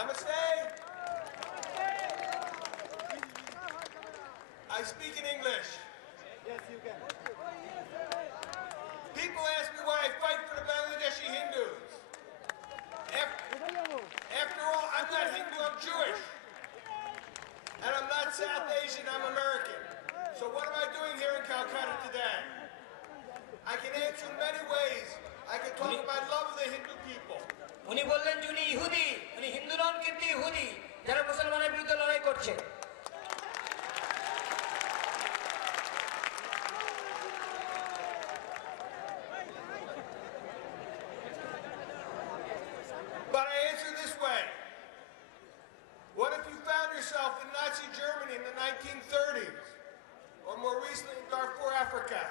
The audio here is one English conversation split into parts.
Namaste. I speak in English. Yes, you can. People ask me why I fight for the Bangladeshi Hindus. After all, I'm not Hindu, I'm Jewish. And I'm not South Asian, I'm American. So what am I doing here in Calcutta today? I can answer in many ways. I can talk about love of the Hindu people. উনি বললেন যে উনি ইহুদি, উনি হিন্দু নন কিন্তু ইহুদি, যারা মুসলমানের বিরুদ্ধে লড়াই করছে। But I answer this way. What if you found yourself in Nazi Germany in the 1930s, or more recently in Darfur, Africa,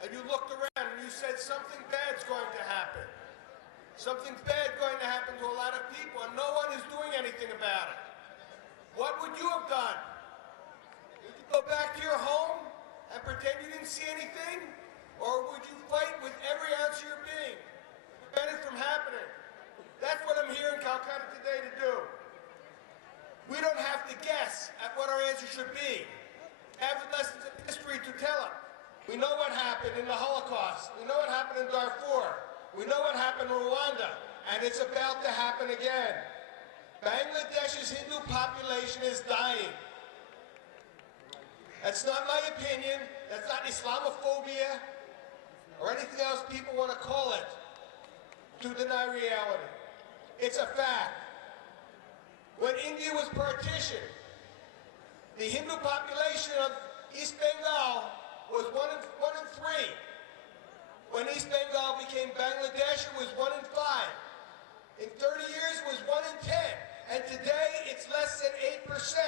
and you looked around and you said something bad's going to happen? Something's bad going to happen to a lot of people, and no one is doing anything about it. What would you have done? Would you go back to your home and pretend you didn't see anything? Or would you fight with every ounce of your being to prevent it from happening? That's what I'm here in Calcutta today to do. We don't have to guess at what our answer should be. We have lessons of history to tell them. We know what happened in the Holocaust. We know what happened in Darfur. We know what happened in Rwanda, and it's about to happen again. Bangladesh's Hindu population is dying. That's not my opinion. That's not Islamophobia or anything else people want to call it to deny reality. It's a fact. When India was partitioned, the Hindu population of East Bengal was one in 3. When East Bengal became Bangladesh, it was 1 in 5. In 30 years, it was 1 in 10. And today, it's less than 8%.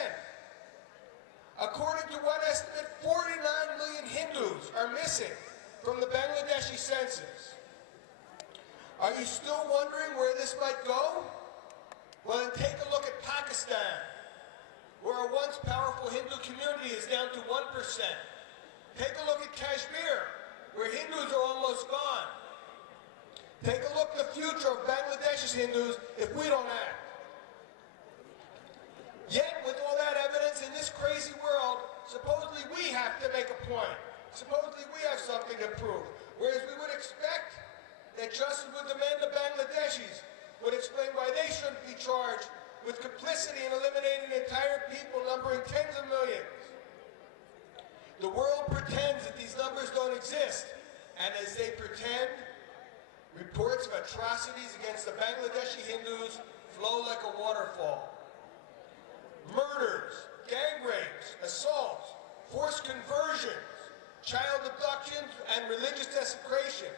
According to one estimate, 49 million Hindus are missing from the Bangladeshi census. Are you still wondering where this might go? Well, then take a look at Pakistan, where a once powerful Hindu community is down to 1%. Take a look at Kashmir, where Hindus are almost gone. Take a look at the future of Bangladesh's Hindus if we don't act. Yet, with all that evidence in this crazy world, supposedly we have to make a point. Supposedly we have something to prove. Whereas we would expect that justice would demand the Bangladeshis would explain why they shouldn't be charged with complicity in eliminating entire people numbering tens of millions. The world pretends that these numbers don't exist, and as they pretend, reports of atrocities against the Bangladeshi Hindus flow like a waterfall. Murders, gang rapes, assaults, forced conversions, child abductions, and religious desecration.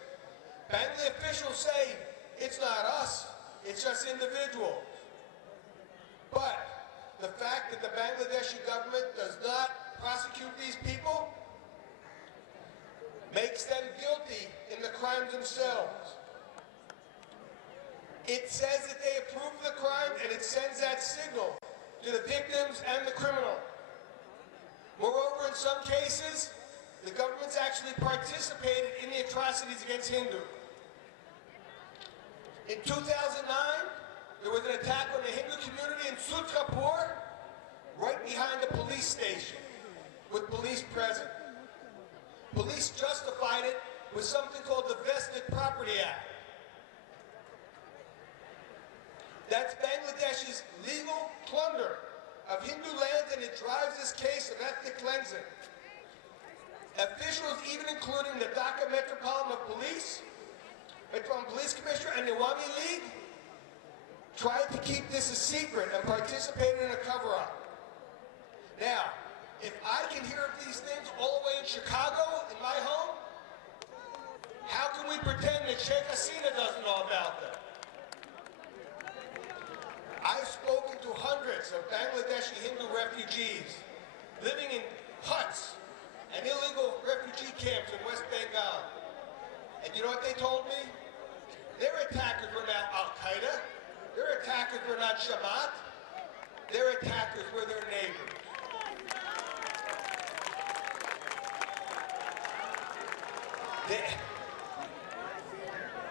Bangladeshi officials say it's not us, it's just individuals. But the fact that the Bangladeshi government does not prosecute these people makes them guilty in the crimes themselves. It says that they approve of the crime, and it sends that signal to the victims and the criminal. Moreover, in some cases, the government's actually participated in the atrocities against Hindus. In 2009, there was an attack on the Hindu community in Sudkapur, right behind the police station, with police present. Police justified it with something called the Vested Property Act. That's Bangladesh's legal plunder of Hindu land, and it drives this case of ethnic cleansing. Officials, even including the Dhaka Metropolitan Police Commissioner and the Awami League, tried to keep this a secret and participated in a cover-up. Now, if I can hear of these things all the way in Chicago, in my home, how can we pretend that Sheikh Hasina doesn't know about them? I've spoken to hundreds of Bangladeshi Hindu refugees living in huts and illegal refugee camps in West Bengal. And you know what they told me? Their attackers were not Al-Qaeda. Their attackers were not Jamaat. Their attackers were their neighbors.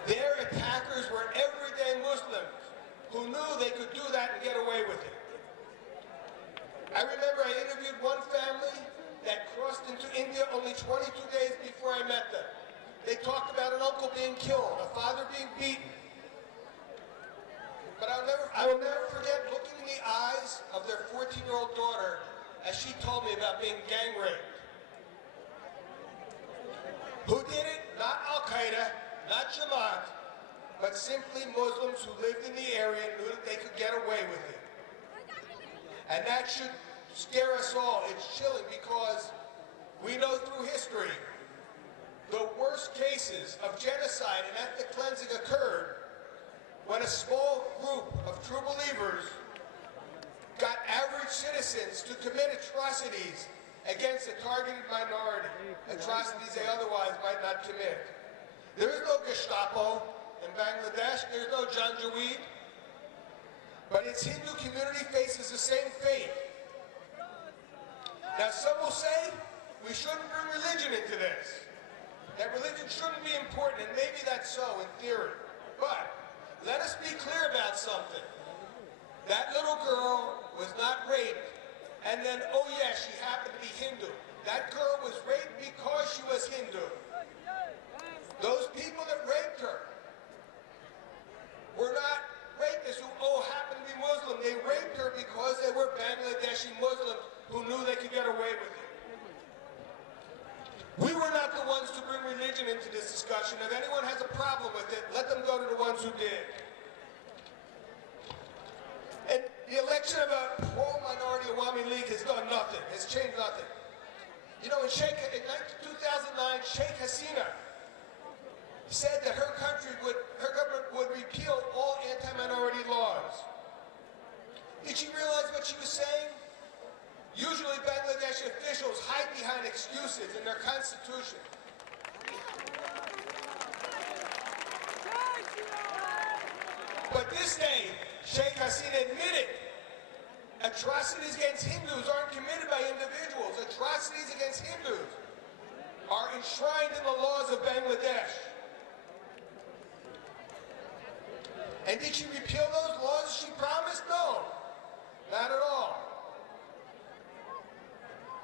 Their attackers were everyday Muslims who knew they could do that and get away I remember I interviewed one family that crossed into India only 22 days before I met them. They talked about an uncle being killed, a father being beaten. But I will never forget looking in the eyes of their 14-year-old daughter as she told me about being gang raped. Who did it? Not Al-Qaeda, not Jamaat, but simply Muslims who lived in the area and knew that they could get away with it. And that should scare us all. It's chilling because we know through history the worst cases of genocide and ethnic cleansing occurred when a small group of true believers got average citizens to commit atrocities against a targeted minority, atrocities they otherwise might not commit. There is no Gestapo in Bangladesh, there's no Janjaweed, but its Hindu community faces the same fate. Now some will say we shouldn't bring religion into this, that religion shouldn't be important, and maybe that's so in theory, but let us be clear about something. That little girl was not raped, and then, oh yeah, she happened to be Hindu. That girl was raped because she was Hindu. Those people that raped her were not rapists who, happened to be Muslim. They raped her because they were Bangladeshi Muslims who knew they could get away with it. We were not the ones to bring religion into this discussion. If anyone has a problem with it, let them go to the ones who did. And the election of a pro-minority Awami League has done nothing, has changed nothing. You know, in 2009, Sheikh Hasina said that her government would repeal all anti-minority laws. Did she realize what she was saying? Usually Bangladeshi officials hide behind excuses in their constitution. But this day, Sheikh Hasina admitted atrocities against Hindus aren't committed by individuals. Atrocities against Hindus are enshrined in the laws of Bangladesh. And did she repeal those laws as she promised? No, not at all.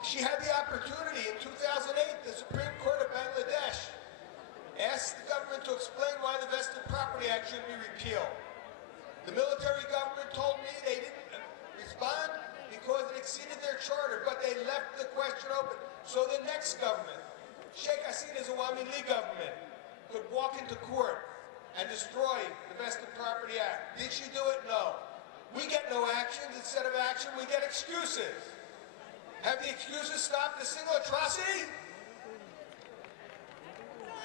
She had the opportunity in 2008, the Supreme Court of Bangladesh asked the government to explain why the Vested Property Act should be repealed. The military government told me they didn't respond because it exceeded their charter, but they left the question open. So the next government, Sheikh Hasina's Awami League government, could walk into court and destroy the Vested Property Act. Did she do it? No. We get no actions. Instead of action, we get excuses. Have the excuses stopped a single atrocity?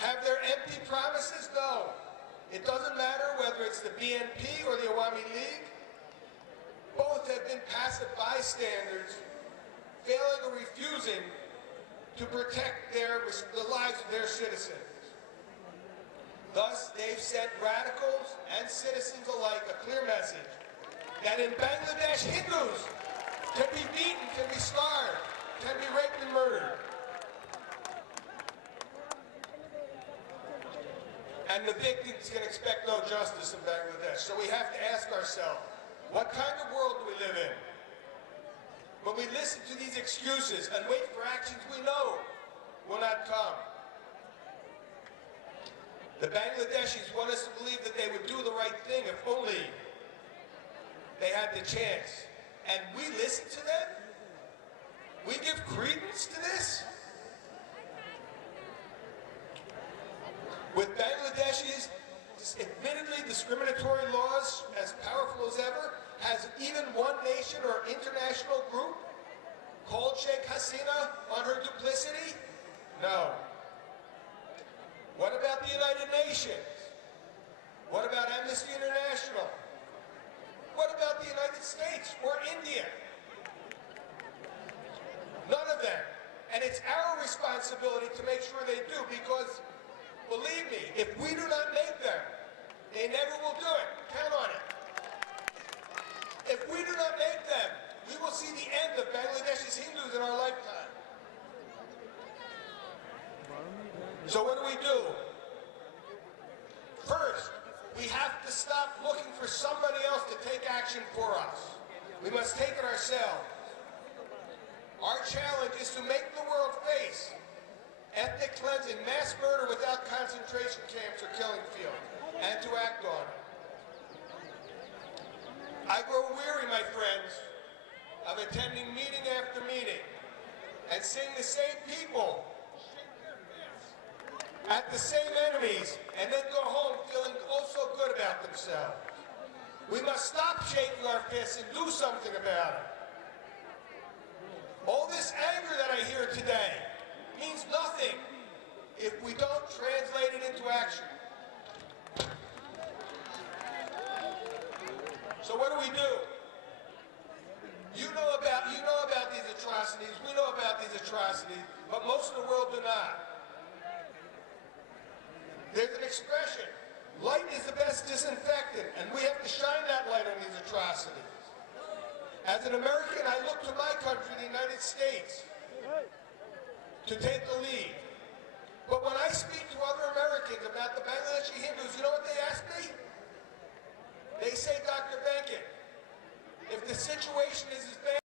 Have their empty promises? No. It doesn't matter whether it's the BNP or the Awami League. Both have been passive bystanders, failing or refusing to protect the lives of their citizens. Thus, they've sent radicals and citizens alike a clear message that in Bangladesh, Hindus can be beaten, can be starved, can be raped and murdered. And the victims can expect no justice in Bangladesh. So we have to ask ourselves, what kind of world do we live in? When we listen to these excuses and wait for actions we know will not come. The Bangladeshis want us to believe that they would do the right thing if only they had the chance. And we listen to them? We give credence to this? With Bangladeshis, admittedly discriminatory laws as powerful as ever, has even one nation or international group called Sheikh Hasina on her duplicity? No. What about the United Nations? What about Amnesty International? What about the United States or India? None of them. And it's our responsibility to make sure they do, because believe me, if we do not make them, they never will do it. Count on it. If we do not make them, we will see the end of Bangladesh's Hindus in our lifetime. So what do? First, we have to stop looking for somebody else to take action for us. We must take it ourselves. Our challenge is to make the world face ethnic cleansing, mass murder without concentration camps or killing fields, and to act on it. I grow weary, my friends, of attending meeting after meeting and seeing the same people at the same enemies and then go home feeling oh so good about themselves. We must stop shaking our fists and do something about it. All this anger that I hear today means nothing if we don't translate it into action. So what do? You know about these atrocities, we know about these atrocities, but most of the world do not. There's an expression, light is the best disinfectant, and we have to shine that light on these atrocities. As an American, I look to my country, the United States, to take the lead. But when I speak to other Americans about the Bangladeshi Hindus, you know what they ask me? They say, Dr. Benkin, if the situation is as bad